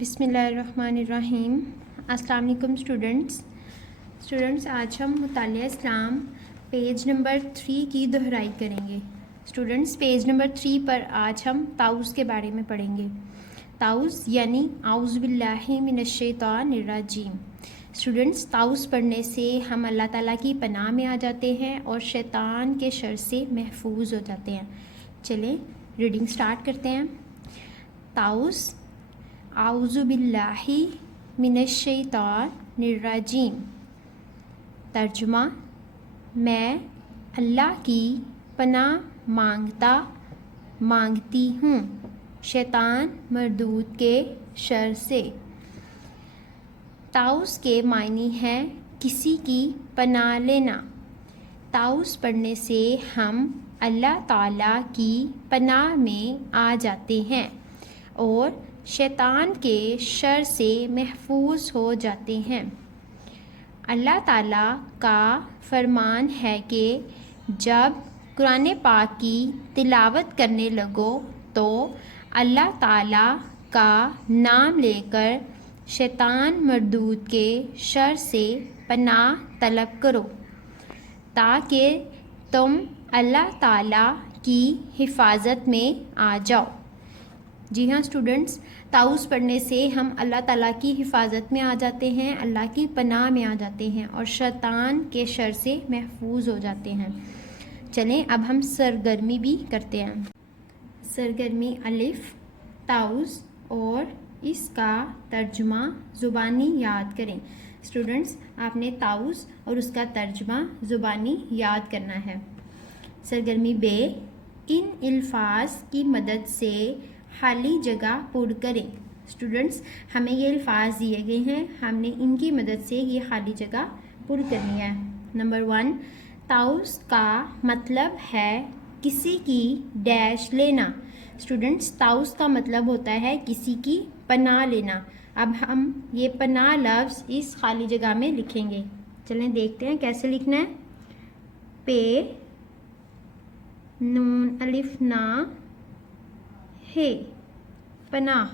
بسم اللہ الرحمن الرحیم۔ السلام علیکم اسٹوڈنٹس آج ہم مطالعہ اسلام پیج نمبر 3 کی دہرائی کریں گے۔ اسٹوڈنٹس پیج نمبر 3 پر آج ہم تعوذ کے بارے میں پڑھیں گے۔ تعوذ یعنی اعوذ باللہ من الشیطان الرجیم۔ اسٹوڈنٹس تعوذ پڑھنے سے ہم اللہ تعالیٰ کی پناہ میں آ جاتے ہیں اور شیطان کے شر سے محفوظ ہو جاتے ہیں۔ چلیں ریڈنگ سٹارٹ کرتے ہیں۔ تعوذ اعوذ باللہ من الشیطان الرجیم۔ ترجمہ: میں اللہ کی پناہ مانگتی ہوں شیطان مردود کے شر سے۔ تعوذ کے معنی ہیں کسی کی پناہ لینا۔ تعوذ پڑھنے سے ہم اللہ تعالیٰ کی پناہ میں آ جاتے ہیں اور شیطان کے شر سے محفوظ ہو جاتے ہیں۔ اللہ تعالیٰ کا فرمان ہے کہ جب قرآن پاک کی تلاوت کرنے لگو تو اللہ تعالیٰ کا نام لے کر شیطان مردود کے شر سے پناہ طلب کرو تاکہ تم اللہ تعالیٰ کی حفاظت میں آ جاؤ۔ جی ہاں اسٹوڈنٹس، تعوذ پڑھنے سے ہم اللہ تعالیٰ کی حفاظت میں آ جاتے ہیں، اللہ کی پناہ میں آ جاتے ہیں اور شیطان کے شر سے محفوظ ہو جاتے ہیں۔ چلیں اب ہم سرگرمی بھی کرتے ہیں۔ سرگرمی الف تعوذ اور اس کا ترجمہ زبانی یاد کریں۔ اسٹوڈنٹس آپ نے تعوذ اور اس کا ترجمہ زبانی یاد کرنا ہے۔ سرگرمی بے، ان الفاظ کی مدد سے خالی جگہ پر کریں۔ اسٹوڈنٹس ہمیں یہ الفاظ دیے گئے ہیں، ہم نے ان کی مدد سے یہ خالی جگہ پر کرنی ہے۔ نمبر 1، تعوذ کا مطلب ہے کسی کی ڈیش لینا۔ اسٹوڈنٹس تعوذ کا مطلب ہوتا ہے کسی کی پناہ لینا۔ اب ہم یہ پناہ لفظ اس خالی جگہ میں لکھیں گے۔ چلیں دیکھتے ہیں کیسے لکھنا ہے۔ پے نون الف نا ہے، پناہ۔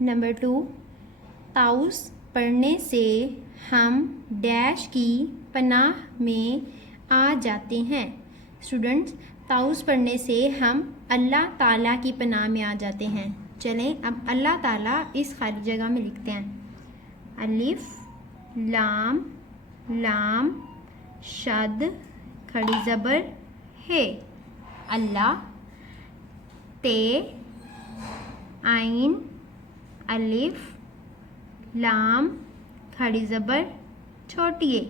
نمبر 2، تعوذ پڑھنے سے ہم ڈیش کی پناہ میں آ جاتے ہیں۔ اسٹوڈنٹس تعوذ پڑھنے سے ہم اللہ تعالیٰ کی پناہ میں آ جاتے ہیں۔ چلیں اب اللہ تعالیٰ اس خالی جگہ میں لکھتے ہیں۔ الف لام شد کھڑی زبر ہے، اللہ۔ تے عین الف لام کھڑی زبر چھوٹی ہے،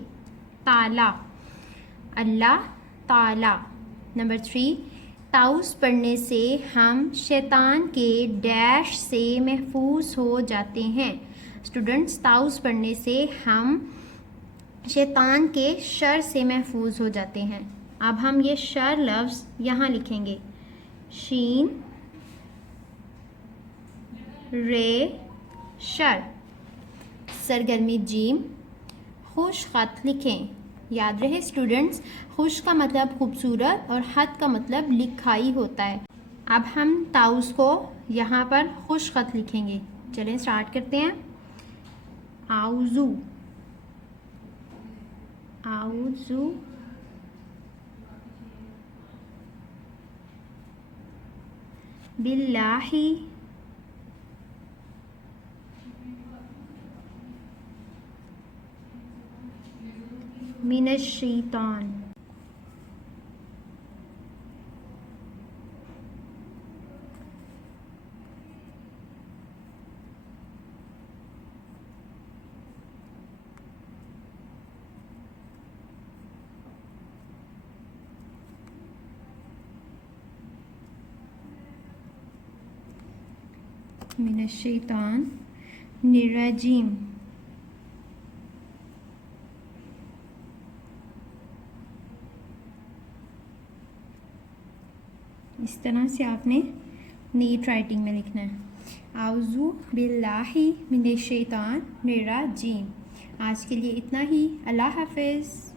تالا، اللہ تعالی۔ نمبر 3، تعوذ پڑھنے سے ہم شیطان کے ڈیش سے محفوظ ہو جاتے ہیں۔ اسٹوڈنٹس تعوذ پڑھنے سے ہم شیطان کے شر سے محفوظ ہو جاتے ہیں۔ اب ہم یہ شر لفظ یہاں لکھیں گے۔ شین رے شر۔ سرگرمی جیم، خوش خط لکھیں۔ یاد رہے اسٹوڈنٹس، خوش کا مطلب خوبصورت اور خط کا مطلب لکھائی ہوتا ہے۔ اب ہم تعوذ کو یہاں پر خوش خط لکھیں گے۔ چلیں سٹارٹ کرتے ہیں۔ اعوذ باللہ من الشیطان الرجیم۔ اس طرح سے آپ نے نیٹ رائٹنگ میں لکھنا ہے۔ اعوذ باللہ من الشیطان الرجیم۔ آج کے لیے اتنا ہی، اللہ حافظ۔